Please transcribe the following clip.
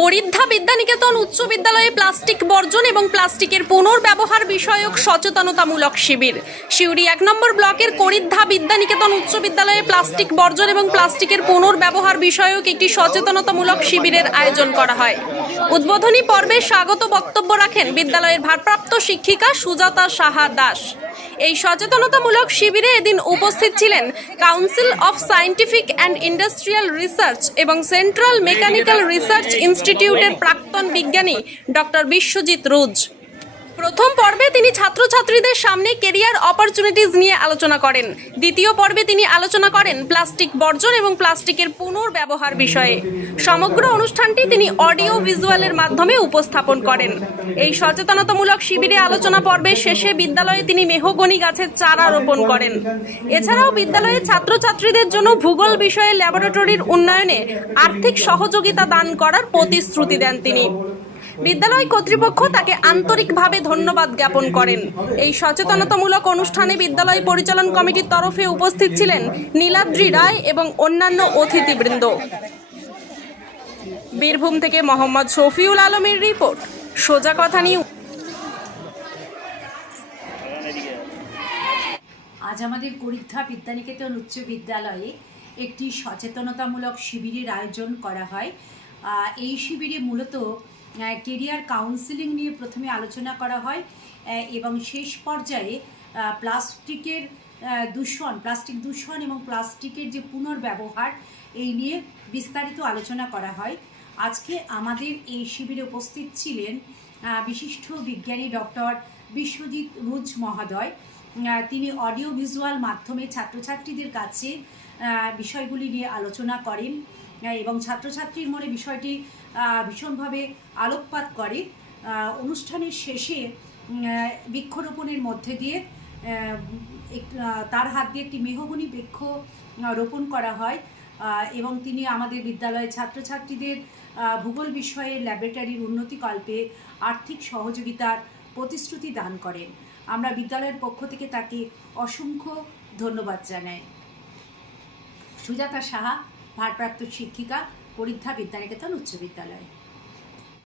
করিদ্ধা বিদ্যানিকেতন উচ্চ বিদ্যালয়ে প্লাস্টিক বর্জন এবং প্লাস্টিকের পুনর্ব্যবহার বিষয়ক সচেতনতামূলক শিবির। সিউড়ি 1 নম্বর ব্লকের করিদ্ধা বিদ্যানিকেতন উচ্চ বিদ্যালয়ে প্লাস্টিক বর্জন এবং প্লাস্টিকের পুনর্ব্যবহার বিষয়ক একটি সচেতনতামূলক শিবিরের আয়োজন করা হয়। উদ্বোধনী পর্বে স্বাগত বক্তব্য রাখেন বিদ্যালয়ের ভারপ্রাপ্ত শিক্ষিকা সুজাতা সাহা দাস। এই সচেতনতামূলক শিবিরে এদিন উপস্থিত ছিলেন council of scientific and industrial research এবং সেন্ট্রাল মেকানিক্যাল রিসার্চ ইনস্টিটিউটের প্রাক্তন বিজ্ঞানী ডক্টর বিশ্বজিৎ রুজ। প্রথম পর্বে তিনি ছাত্রছাত্রীদের সামনে কেরিয়ার অপরচুনিটিস নিয়ে আলোচনা করেন। দ্বিতীয় পর্বে তিনি আলোচনা করেন প্লাস্টিক বর্জন এবং প্লাস্টিকের পুনর্ব্যবহার বিষয়ে। সমগ্র অনুষ্ঠানটি তিনি অডিও ভিজুয়ালের মাধ্যমে উপস্থাপন করেন। এই সচেতনতামূলক শিবিরে আলোচনা পর্বের শেষে বিদ্যালয়ে তিনি মেহগনি গাছের চারা রোপণ করেন। এছাড়াও বিদ্যালয়ের ছাত্রছাত্রীদের জন্য ভূগোল বিষয়ে ল্যাবরেটরির উন্নয়নে আর্থিক সহযোগিতা দান করার প্রতিশ্রুতি দেন তিনি। বিদ্যালয় কর্তৃপক্ষ তাকে আন্তরিকভাবে ধন্যবাদ জ্ঞাপন করেন। এই সচেতনতামূলক অনুষ্ঠানে বিদ্যালয় পরিচালন কমিটির তরফে উপস্থিত ছিলেন নীলাদ্রি রায় এবং অন্যান্য অতিথিবৃন্দ। বীরভূম থেকে মোহাম্মদ শফিউল আলমের রিপোর্ট, সোজা কথা নিউজ। আজ আমাদের করিদ্ধা বিদ্যানিকেতন উচ্চ বিদ্যালয়ে একটি সচেতনতামূলক শিবিরের আয়োজন করা হয়। এই শিবিরে মূলত কেরিয়ার কাউন্সিলিং নিয়ে প্রথমে আলোচনা করা হয় এবং শেষ পর্যায়ে প্লাস্টিক দূষণ এবং প্লাস্টিকের যে পুনর্ব্যবহার এই নিয়ে বিস্তারিত আলোচনা করা হয়। আজকে আমাদের এই শিবিরে উপস্থিত ছিলেন বিশিষ্ট বিজ্ঞানী ডক্টর বিশ্বজিৎ রুজ মহোদয়। তিনি অডিও ভিজুয়াল মাধ্যমে ছাত্রছাত্রীদের কাছে বিষয়গুলি নিয়ে আলোচনা করেন এবং ছাত্রছাত্রীর মনে বিষয়টি ভীষণভাবে আলোকপাত করে। অনুষ্ঠানের শেষে বৃক্ষরোপণের মধ্যে দিয়ে তার হাত দিয়ে একটি মেহগনি বৃক্ষ রোপণ করা হয় এবং তিনি আমাদের বিদ্যালয়ের ছাত্রছাত্রীদের ভূগোল বিষয়ে ল্যাবরেটরির উন্নতিকল্পে আর্থিক সহযোগিতার প্রতিশ্রুতি দান করেন। আমরা বিদ্যালয়ের পক্ষ থেকে তাকে অসংখ্য ধন্যবাদ জানাই। সুজাতা সাহা, ভারপ্রাপ্ত শিক্ষিকা, করিদ্ধা বিদ্যানিকেতন উচ্চ বিদ্যালয়।